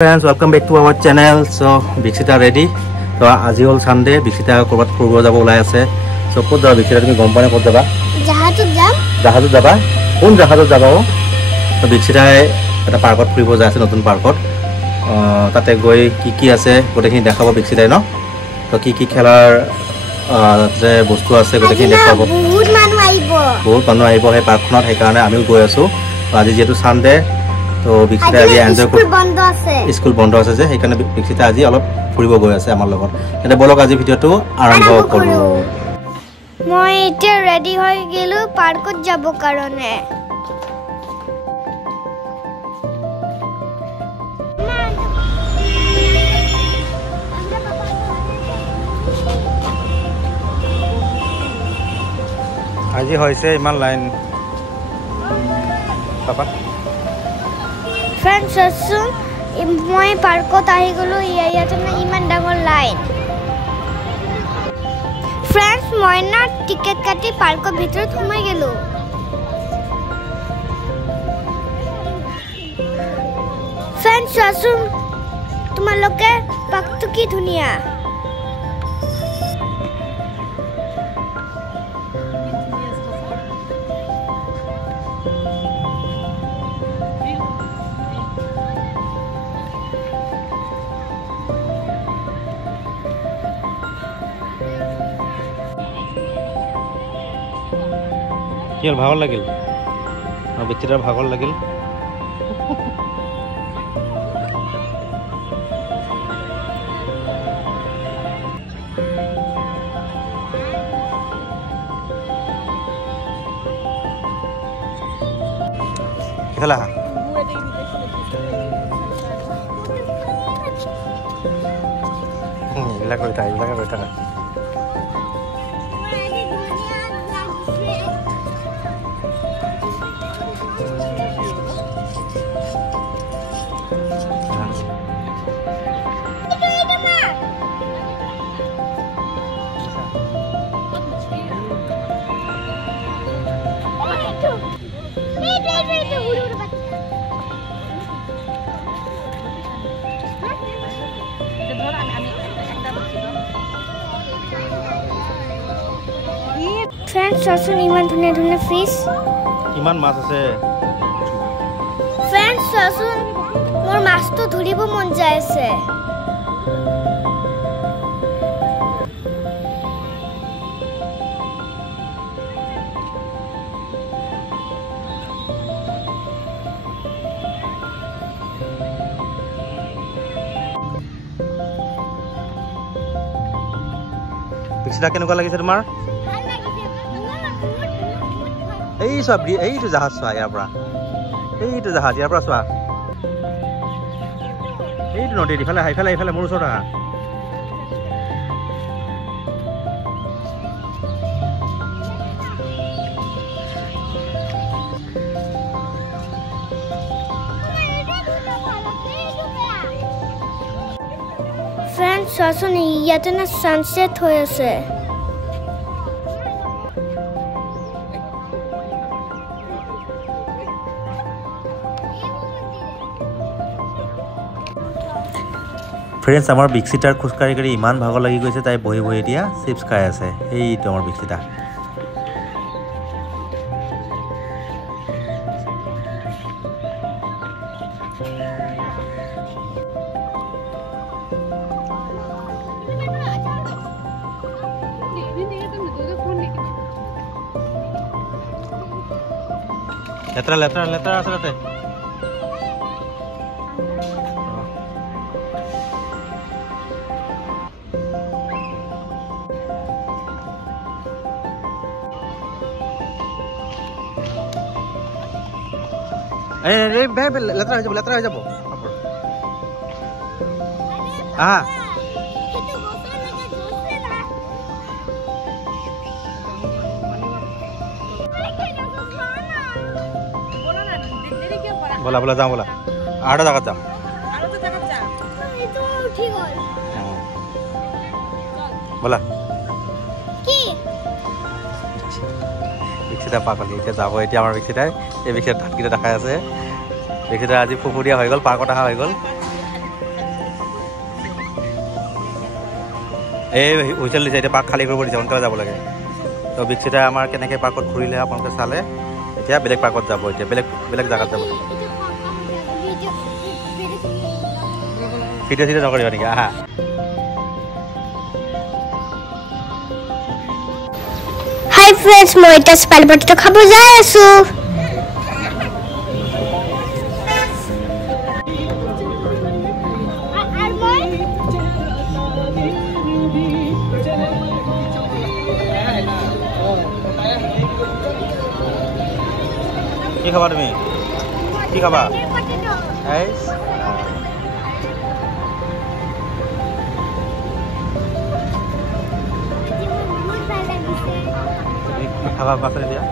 Friends, welcome back to our channel. So, Bixita ready. So, আজি হল Sunday. Bixita কৰবাত ফুৰিব যাব ওলাই আছে. So, ক'ত যাবা Bixita তুমি গম পানে ক'ত যাবা? জাহাজত যাম। জাহাজত যাবা? কোন জাহাজত যাবা? তো Bixita এটা পাৰ্কত ফুৰিব যায় আছে নতুন পাৰ্কত। তাতে গৈ কি আছে গোটেইখিনি দেখাব Bixita ন? তো কি খেলাৰ যে বস্তু আছে গোটেইখিনি দেখাব। বহুত মানুহ আহিব সেই পাৰ্কখনত সেইকাৰণে আমিও গৈ আছো। আজি যেটো Sunday তো Bixita আজি এনজয় স্কুল বন্ধ আছে যে সেইকাৰণে Bixita আজি অলপ ফুৰিব গৈ আছে আমাৰ লগত এতে বলক আজি ভিডিওটো আৰম্ভ কৰো মই এতিয়া ৰেডি হৈ গেলো পাৰ্কত যাব কাৰণে আজি হৈছে ইমান লাইন পাপা Friends, মই পাৰ্কত আহি গলো ইয়াতে ইমান ডাঙৰ লাইন Friends, মই না টিকেট কাটি পাৰ্কৰ ভিতৰত সোমাই গলো Friends, তোমালোকে পাৰ্কটো কি ধুনীয়া কি ভাগৰ লাগিল Bixitaৰ ভাগৰ লাগিল খেলা এইবিলাক কৰি থাকা Friends, ইমান ধুনীয়া ফিশ কিমান মাছ আছে Friends, মোৰ মাছটো ধৰিব মন যায় আছে Bixita কেনেকুৱা লাগিছে তোমাৰ এইটো জাহাজ চোৱা ইয়াৰ পৰা এইটো জাহাজ ইয়াৰ পৰা চোৱা এইটো নদীত ইফালে মোৰ ওচৰত আহা Friends, ইয়াতে না সানসেট হৈ আছে Friends, আমাৰ Bixitaৰ খুচকাৰি কৰি ইমান ভাগৰ লাগি গৈছে তাই বহি এতিয়া চিপছ খাই আছে এইটো আমাৰ Bixita লেতেৰা আছে তাতে লেতেৰা হৈ যাব আহা বলা যাওঁ বলা আৰু জাগাত যাম বলা Bixita পাগল এতিয়া যাব এতিয়া আমাৰ Bixitaই এই Bixita ধানকিটা দেখাই আছে Bixita আজি ফুফুৰিয়া হৈ গ'ল পাৰ্কত আহা হৈ গ'ল এই হুইচেল দিছে এতিয়া পাৰ্ক খালী কৰিব দিছে সোনকালে যাব লাগে তো বিকশিতাই আমাৰ কেনেকৈ পাৰ্কত ঘূৰিলে আপোনালোকে চালে এতিয়া বেলেগ পাৰ্কত যাব এতিয়া বেলেগ জেগাত যাব ভিডিঅ' চিডিঅ' নকৰিবা নেকি আহা হাই ফ্ৰেণ্ডছ মই এতিয়া স্পাইল পটেটো খাব যাই আছো কি খাবা তুমি কি খাবা খাবা পাচলি দিয়া